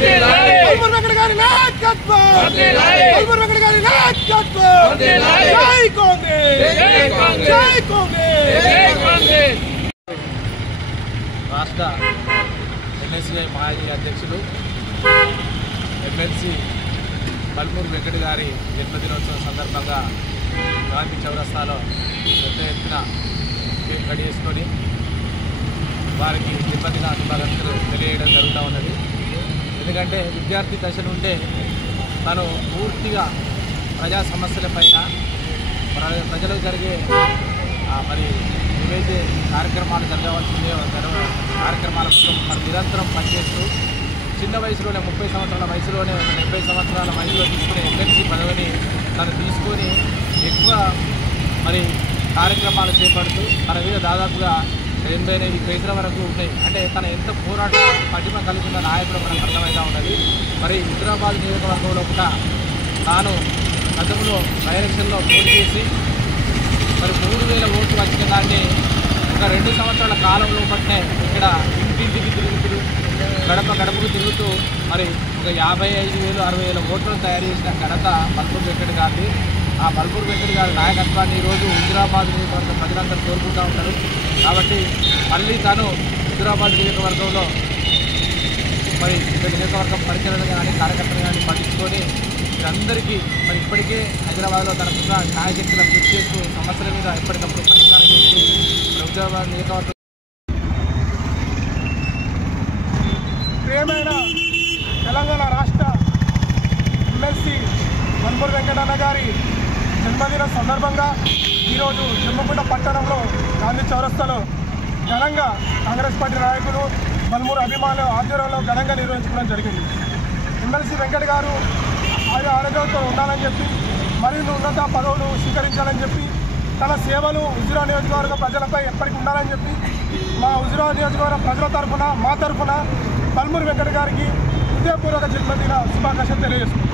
బల్మూరు వెంకట గారి నాయకత్వం, బల్మూరు వెంకట గారి నాయకత్వం. జై కాంగ్రెస్, జై కాంగ్రెస్. రాష్ట్ర ఎన్ఎస్సీఐ మాజీ అధ్యక్షులు ఎమ్మెల్సీ బల్మూరు వెంకట గారి జన్మదినోత్సవం సందర్భంగా గాంధీ చౌరస్తాలో పెద్ద ఎత్తున కేక్ కట్ చేసుకొని వారికి జన్మదిన శుభాకాంక్షలు తెలియడం జరుగుతూ ఉన్నది. ఎందుకంటే విద్యార్థి దశ నుండే తను పూర్తిగా ప్రజా సమస్యలపైన ప్రజలకు జరిగే మరి ఏవైతే కార్యక్రమాలు జరగవలసిందే కార్యక్రమాల కోసం మరి నిరంతరం పనిచేస్తూ చిన్న వయసులోనే 30 సంవత్సరాల వయసులోనే 70 సంవత్సరాల వయసులో తీసుకునే ఎమ్మెల్సీ పదవిని తను తీసుకొని ఎక్కువ మరి కార్యక్రమాలు చేపడుతూ తన మీద దాదాపుగా 85 కేసుల వరకు ఉన్నాయి. అంటే తన ఎంత పోరాట పటిమ కలిగిన నాయకుడు మనకు అర్థమవుతూ ఉన్నది. మరి హైదరాబాద్ నియోజకవర్గంలో కూడా తాను గతంలో బై ఎలక్షన్లో పోటీ చేసి మరి 3000 ఓట్లు వచ్చిన దాన్ని ఒక 2 సంవత్సరాల కాలంలో పట్టే ఇక్కడ ఇంటింటికి తిరుగుతూ గడప గడపకు తిరుగుతూ మరి ఒక 55,000 60,000 ఓట్లను తయారు చేసిన ఘనత బల్మూరు వెంకట గారిది. ఆ బల్మూరు వెంకట గారి నాయకత్వాన్ని ఈరోజు హుజురాబాద్ నియోజకవర్గం ప్రజలందరూ కోరుకుంటూ ఉంటారు. కాబట్టి మళ్ళీ తాను హుజురాబాద్ నియోజకవర్గంలో మరి నియోజకవర్గం పరిచయాలు కానీ కార్యకర్తలు కానీ పట్టించుకొని వీరందరికీ మరి ఇప్పటికే హైదరాబాద్లో తనకున్న న్యాయశక్తుల కృషి చేస్తూ సమస్యల మీద ఎప్పటికప్పుడు పరిష్కారం చేస్తూ హుజురాబాద్ నియోజకవర్గం ప్రియమైన తెలంగాణ రాష్ట్ర ఎమ్మెల్సీ బల్మూరు వెంకటన్న గారి జన్మదిన సందర్భంగా ఈరోజు జమ్మగుంట పట్టణంలో గాంధీ చౌరస్తాలో ఘనంగా కాంగ్రెస్ పార్టీ నాయకులు బల్మూరు అభిమానుల ఆధ్వర్యంలో ఘనంగా నిర్వహించుకోవడం జరిగింది. ఎమ్మెల్సీ వెంకట గారు ఆరోగ్యంతో ఉండాలని చెప్పి మరిన్ని ఉన్నత పదవులు స్వీకరించాలని చెప్పి తన సేవలు హుజురా నియోజకవర్గ ప్రజలపై ఎప్పటికీ ఉండాలని చెప్పి మా హుజురా నియోజకవర్గ ప్రజల తరఫున మా తరఫున బల్మూరు వెంకట గారికి హృదయపూర్వక జన్మదిన శుభాకాంక్షలు తెలియజేస్తున్నాం.